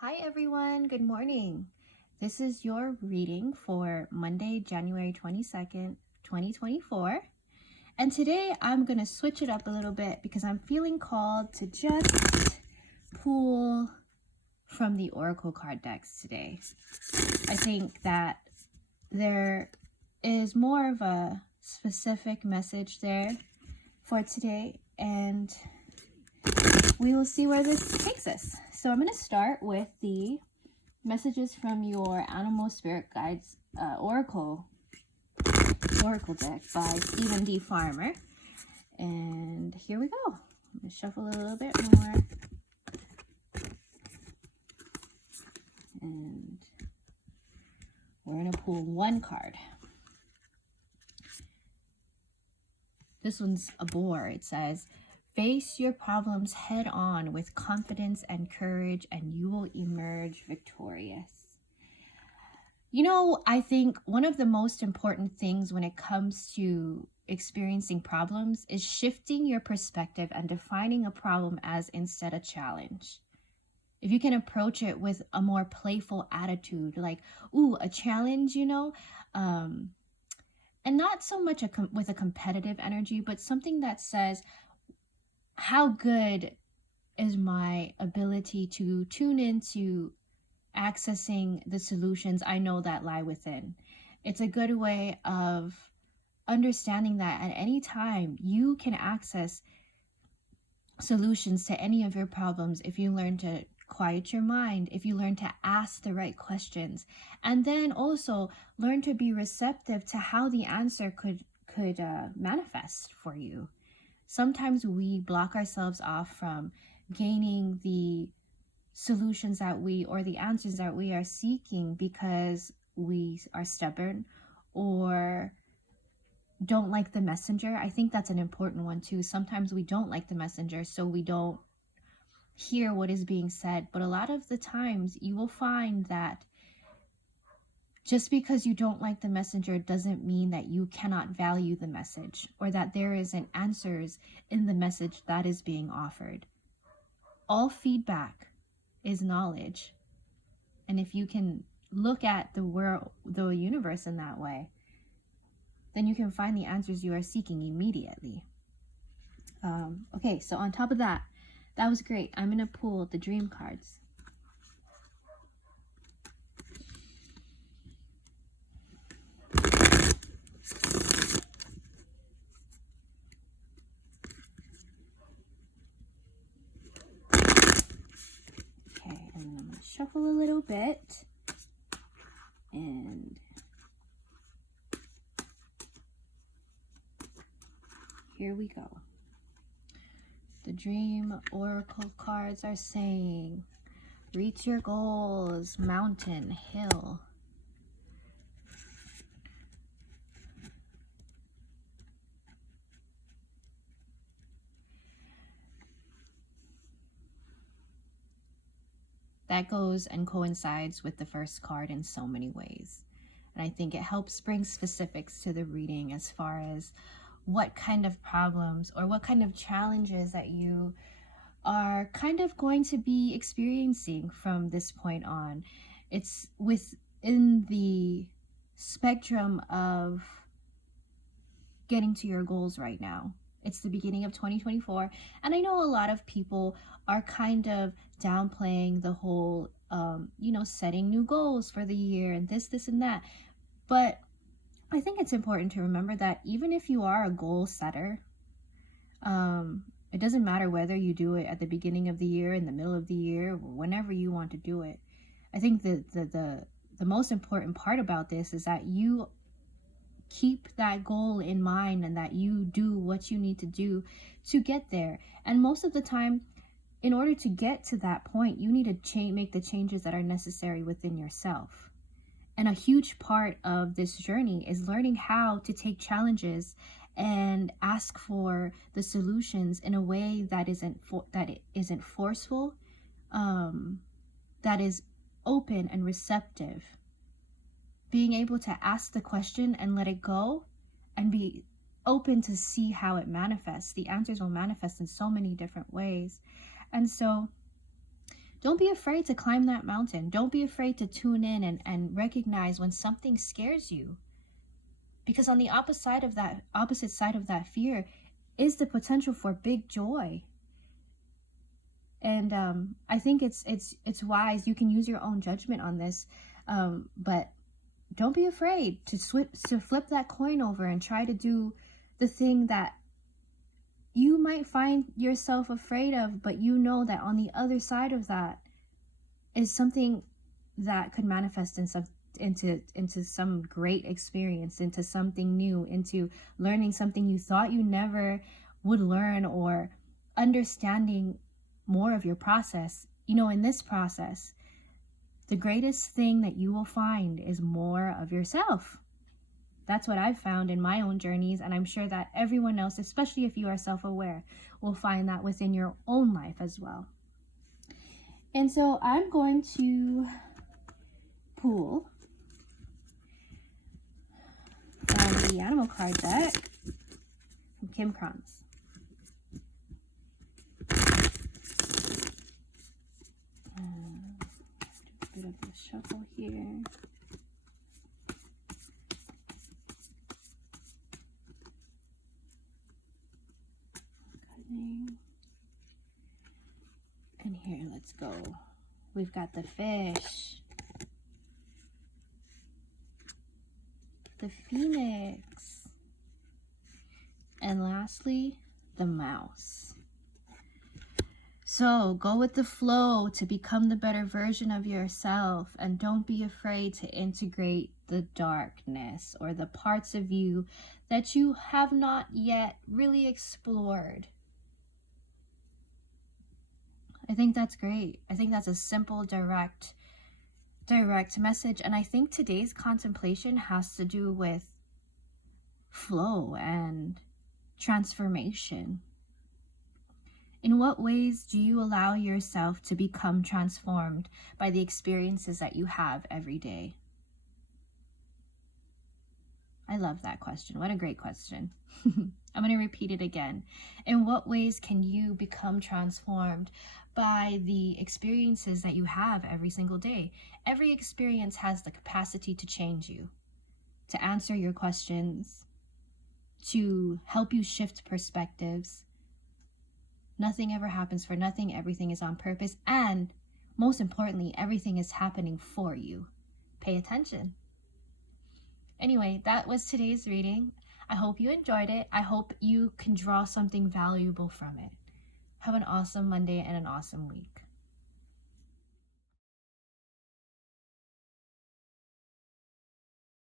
Hi everyone, good morning. This is your reading for Monday, January 22nd, 2024. And today I'm going to switch it up a little bit because I'm feeling called to just pull from the Oracle card decks today. I think that there is more of a specific message there for today, and we will see where this takes us. So I'm going to start with the messages from your Animal Spirit Guides Oracle deck by Stephen D. Farmer. And here we go. I'm going to shuffle a little bit more. And we're going to pull one card. This one's a boar. It says, face your problems head on with confidence and courage, and you will emerge victorious. You know, I think one of the most important things when it comes to experiencing problems is shifting your perspective and defining a problem as instead a challenge. If you can approach it with a more playful attitude, like, ooh, a challenge, and not so much with a competitive energy, but something that says, how good is my ability to tune into accessing the solutions I know that lie within? It's a good way of understanding that at any time you can access solutions to any of your problems if you learn to quiet your mind, if you learn to ask the right questions, and then also learn to be receptive to how the answer could manifest for you. Sometimes we block ourselves off from gaining the solutions or the answers that we are seeking because we are stubborn or don't like the messenger. I think that's an important one too. Sometimes we don't like the messenger, so we don't hear what is being said. But a lot of the times you will find that just because you don't like the messenger doesn't mean that you cannot value the message or that there isn't answers in the message that is being offered. All feedback is knowledge. And if you can look at the world, the universe in that way, then you can find the answers you are seeking immediately. Okay, so on top of that, that was great. I'm going to pull the dream cards. And I'm going to shuffle a little bit, and here we go. The Dream Oracle cards are saying, reach your goals, mountain, hill. That goes and coincides with the first card in so many ways. And I think it helps bring specifics to the reading as far as what kind of problems or what kind of challenges that you are kind of going to be experiencing from this point on. It's within the spectrum of getting to your goals right now. It's the beginning of 2024, and I know a lot of people are kind of downplaying the whole, setting new goals for the year and this and that. But I think it's important to remember that even if you are a goal setter, it doesn't matter whether you do it at the beginning of the year, in the middle of the year, or whenever you want to do it. I think the most important part about this is that you keep that goal in mind and that you do what you need to do to get there. And most of the time, in order to get to that point, you need to make the changes that are necessary within yourself. And a huge part of this journey is learning how to take challenges and ask for the solutions in a way that isn't forceful, that is open and receptive. Being able to ask the question and let it go and be open to see how it manifests. The answers will manifest in so many different ways. And so Don't be afraid to climb that mountain. Don't be afraid to tune in and recognize when something scares you. Because on the opposite side of that fear is the potential for big joy. And I think it's wise. You can use your own judgment on this, but don't be afraid to flip that coin over and try to do the thing that you might find yourself afraid of, but you know that on the other side of that is something that could manifest into some great experience, into something new, into learning something you thought you never would learn, or understanding more of your process. You know, in this process, the greatest thing that you will find is more of yourself. That's what I've found in my own journeys, and I'm sure that everyone else, especially if you are self-aware, will find that within your own life as well. And so I'm going to pull from the animal card deck from Kim Kranz. Do a bit of a shuffle here. And here, let's go. We've got the fish, the phoenix, and lastly, the mouse. So go with the flow to become the better version of yourself, and don't be afraid to integrate the darkness or the parts of you that you have not yet really explored. I think that's great. I think that's a simple, direct message. And I think today's contemplation has to do with flow and transformation. In what ways do you allow yourself to become transformed by the experiences that you have every day? I love that question. What a great question. I'm going to repeat it again. In what ways can you become transformed by the experiences that you have every single day? Every experience has the capacity to change you, to answer your questions, to help you shift perspectives. Nothing ever happens for nothing. Everything is on purpose. And most importantly, everything is happening for you. Pay attention. Anyway, that was today's reading. I hope you enjoyed it. I hope you can draw something valuable from it. Have an awesome Monday and an awesome week.